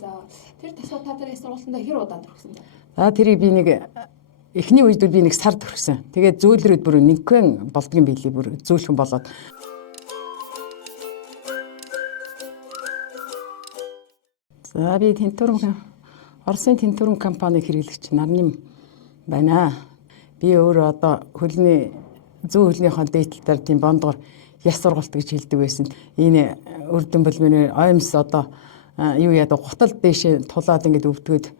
За тэр тасгал та нарын сургалтанд хэр удаа төгссөн бэ? За тэрийг би нэг эхний үед би нэг сар төгссөн. Тэгээд зөөлрөөд бүр нэгхэн болдгийн биелий бүр зөөлхөн болоод. За би Оросын тэнтвэрэн компани хэрэглэгч Нарним байна. Би өөрөө одоо зүүн хөлнийхөө дээдлэлээр тийм бондгоор яс сургалт гэж хэлдэг байсан. Энэ Өрдөн булмын ОМС одоо юу яадаг гутал дэше тулаад ингэж өвдгöd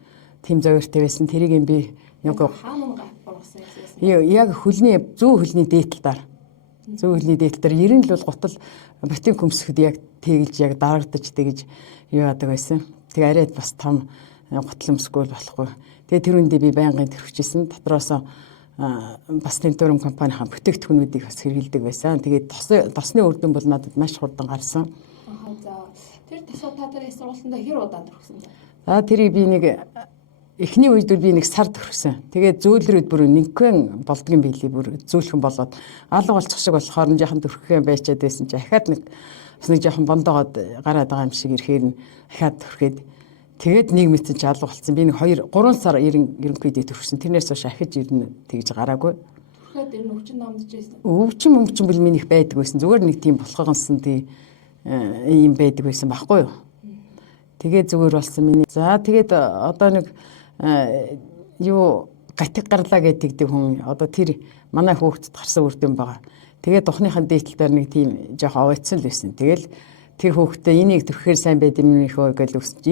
тийм зовёртой байсан. Тэрийг би яг хөлний зүүн хөлний дээдлэлээр ер нь л бол гутал ботин хөмсөхөд яг тэгэлж яг дарагдаж тэгж юу яадаг байсан. Тэг арайд бас том гутал өмсгөл болохгүй. Тэгээ тэр үндэ би байнгын төрчихсэн. Дотроос бас тэнтвэрэн компанийн бүтээгдэхүүнүүдийг бас хэрэглэдэг байсан. Тэгээд тосны үр дүн бол надад маш хурдан гарсан. За тэр тасгал та нарын сургалтанд хэр удаа төгссөн бэ? За тэрийг би нэг эхний үед би нэг сар төгссөн. Тэгээд зөөлрөөд бүр нэгхэн болдгийн биелий бүр зөөлхөн болоод алга болчих шиг болохоор нь жоохон төрхгөө байчаад байсан чи ахаад нэг жоохон бондоогоод гараад байгаа юм шиг ирэхээр нь ахаад төрхээд тэгээд нэг мэт чи алга болсон. Би нэг 2-3 сар ерөнхийдөө төгссөн. Тэрнээс хойш ахиж ер нь тэгж гараагүй. Төрхөөд ер нь өвчин номдож байсан. Өвчин бол минийх байдаг байсан. Зүгээр нэг тийм болохгонсон тийм юм байдаг байсан байхгүй юу. Тэгээд зүгээр болсон миний. За тэгээд одоо нэг гатиг гарлаа гэдэг хүн одоо тэр манай хүүхдэд гарсан үр дүн байгаа. Тэгээд духныхаа дээдлэлээр нэг тийм жоохон овоцсон л байсан. Тэгэл тэр хүүхдээ энийг төрөхээр сайн байд юм ихөө гэж өсч.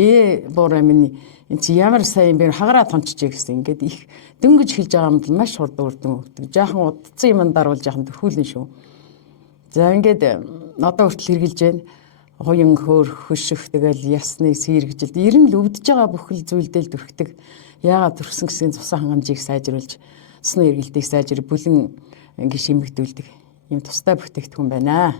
Буураа миний энэ чи ямар сайн бэ хагараа тончжээ гэсэн. Ингээд их дөнгөж хэлж байгаа юм бол маш хурдан үр дүн өгдөг. Жоохон удцсан юм даруул жоохон төрхүүлэн шүү. За ингээд одоо хүртэл хэрглэж байна. Хуян хөөр хөшөх тэгэл ясны сэргэжилд ер нь л өвдөж байгаа бүхэл зүйлдэл төрхдөг. Яагаад төрсөн гэсэн цусан хангамжийг сайжруулж цусны эргэлтийг сайжруулж бүлэн ингэ шимэгдүүлдэг юм тустай бүтээгдэхүүн байна.